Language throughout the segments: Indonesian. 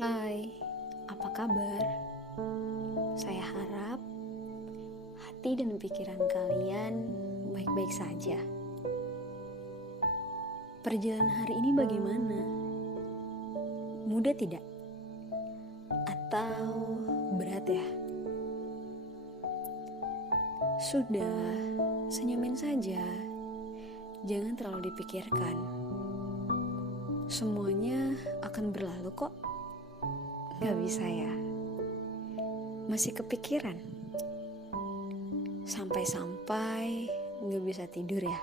Hai, apa kabar? Saya harap hati dan pikiran kalian baik-baik saja. Perjalanan hari ini bagaimana? Mudah tidak? Atau berat ya? Sudah, senyumin saja. Jangan terlalu dipikirkan. Semuanya akan berlalu kok. Gak bisa ya? Masih kepikiran? Sampai-sampai gak bisa tidur ya?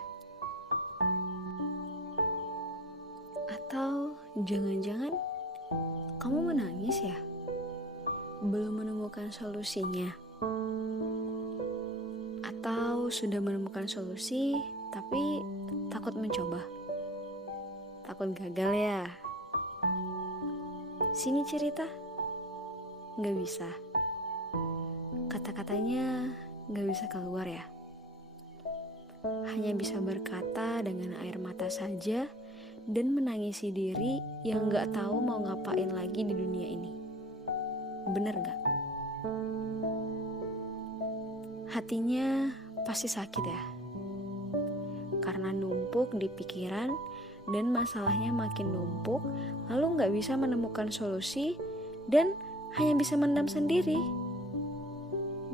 Atau jangan-jangan kamu menangis ya? Belum menemukan solusinya? Atau sudah menemukan solusi tapi takut mencoba? Takut gagal ya? Sini cerita. Gak bisa. Kata-katanya gak bisa keluar ya. Hanya bisa berkata dengan air mata saja dan menangisi diri yang gak tahu mau ngapain lagi di dunia ini. Bener gak? Hatinya pasti sakit ya. Karena numpuk di pikiran dan masalahnya makin numpuk, lalu gak bisa menemukan solusi dan hanya bisa mendam sendiri.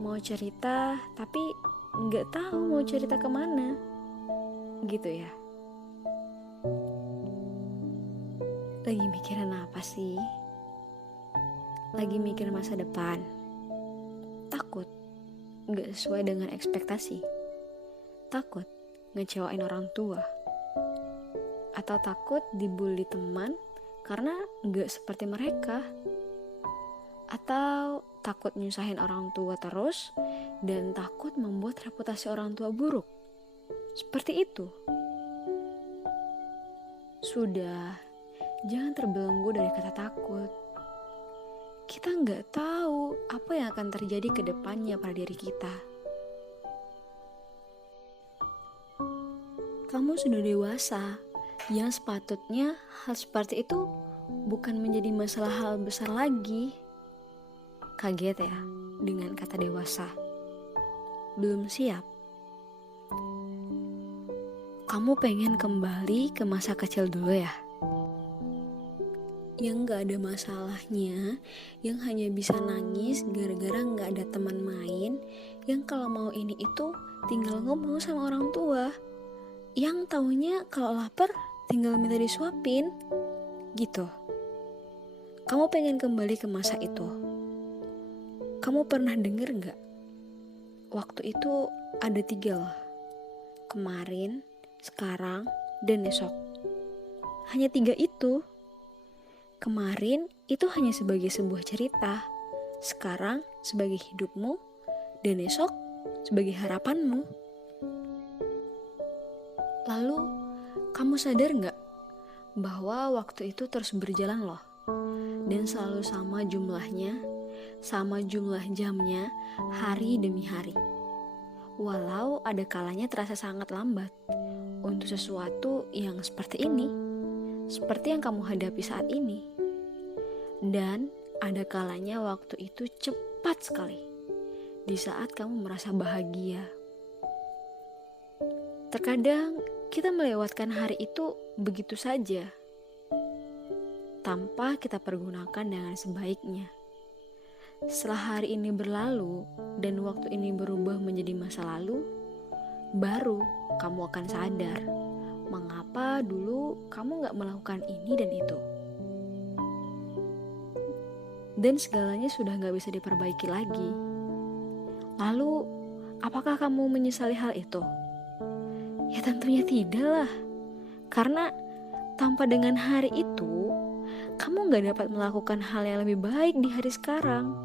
Mau cerita tapi gak tahu mau cerita kemana. Gitu ya. Lagi mikirin apa sih? Lagi mikir masa depan. Takut gak sesuai dengan ekspektasi. Takut ngecewain orang tua. Atau takut dibully teman karena gak seperti mereka. Atau takut nyusahin orang tua terus dan takut membuat reputasi orang tua buruk. Seperti itu. Sudah, jangan terbelenggu dari kata takut. Kita nggak tahu apa yang akan terjadi ke depannya pada diri kita. Kamu sudah dewasa, yang sepatutnya hal seperti itu bukan menjadi masalah hal besar lagi. Kaget ya dengan kata dewasa? Belum siap? Kamu pengen kembali ke masa kecil dulu ya? Yang gak ada masalahnya, yang hanya bisa nangis gara-gara gak ada teman main, yang kalau mau ini itu tinggal ngomong sama orang tua, yang taunya kalau lapar tinggal minta disuapin, gitu. Kamu pengen kembali ke masa itu? Kamu pernah denger gak? Waktu itu ada 3 loh. Kemarin, sekarang, dan esok. Hanya 3 itu. Kemarin itu hanya sebagai sebuah cerita. Sekarang sebagai hidupmu. Dan esok sebagai harapanmu. Lalu, kamu sadar gak? Bahwa waktu itu terus berjalan loh. Dan selalu sama jumlahnya, sama jumlah jamnya, hari demi hari. Walau ada kalanya terasa sangat lambat untuk sesuatu yang seperti ini, seperti yang kamu hadapi saat ini. Dan ada kalanya waktu itu cepat sekali, di saat kamu merasa bahagia. Terkadang kita melewatkan hari itu begitu saja, tanpa kita pergunakan dengan sebaiknya. Setelah hari ini berlalu dan waktu ini berubah menjadi masa lalu, baru kamu akan sadar mengapa dulu kamu gak melakukan ini dan itu. Dan segalanya sudah gak bisa diperbaiki lagi. Lalu, apakah kamu menyesali hal itu? Ya tentunya tidak lah. Karena tanpa dengan hari itu, kamu gak dapat melakukan hal yang lebih baik di hari sekarang.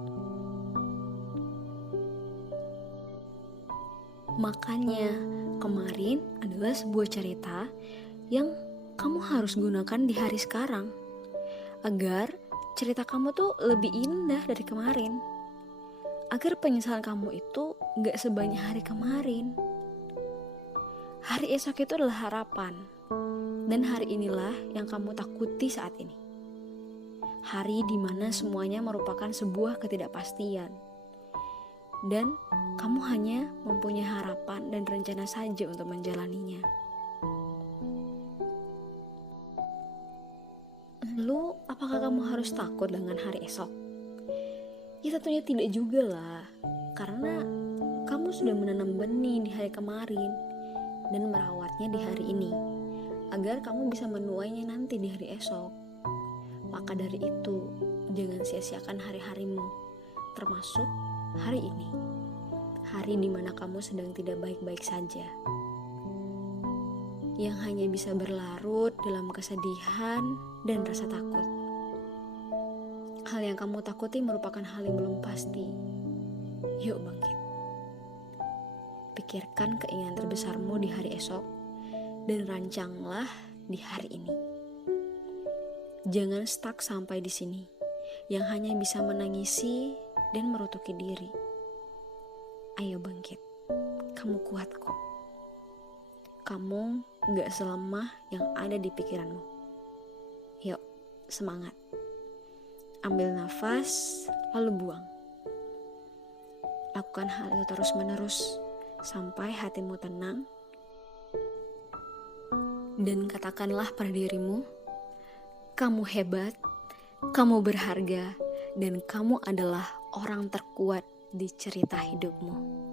Makanya, kemarin adalah sebuah cerita yang kamu harus gunakan di hari sekarang. Agar cerita kamu tuh lebih indah dari kemarin. Agar penyesalan kamu itu gak sebanyak hari kemarin. Hari esok itu adalah harapan. Dan hari inilah yang kamu takuti saat ini. hari dimana semuanya merupakan sebuah ketidakpastian. Dan kamu hanya mempunyai harapan dan rencana saja untuk menjalaninya. Lalu, apakah kamu harus takut dengan hari esok? Ya tentunya tidak juga lah, karena kamu sudah menanam benih di hari kemarin dan merawatnya di hari ini, agar kamu bisa menuainya nanti di hari esok. Maka dari itu, jangan sia-siakan hari-harimu, termasuk hari ini, hari dimana kamu sedang tidak baik-baik saja, yang hanya bisa berlarut dalam kesedihan dan rasa takut. Hal yang kamu takuti merupakan hal yang belum pasti. Yuk bangkit. Pikirkan keinginan terbesarmu di hari esok dan rancanglah di hari ini. Jangan stuck sampai di sini, yang hanya bisa menangisi dan merutuki diri. Ayo bangkit, kamu kuat kok. Kamu gak selemah yang ada di pikiranmu. Yuk, semangat. Ambil nafas, lalu buang. Lakukan hal itu terus-menerus sampai hatimu tenang. Dan katakanlah pada dirimu, kamu hebat, kamu berharga, dan kamu adalah orang terkuat di cerita hidupmu.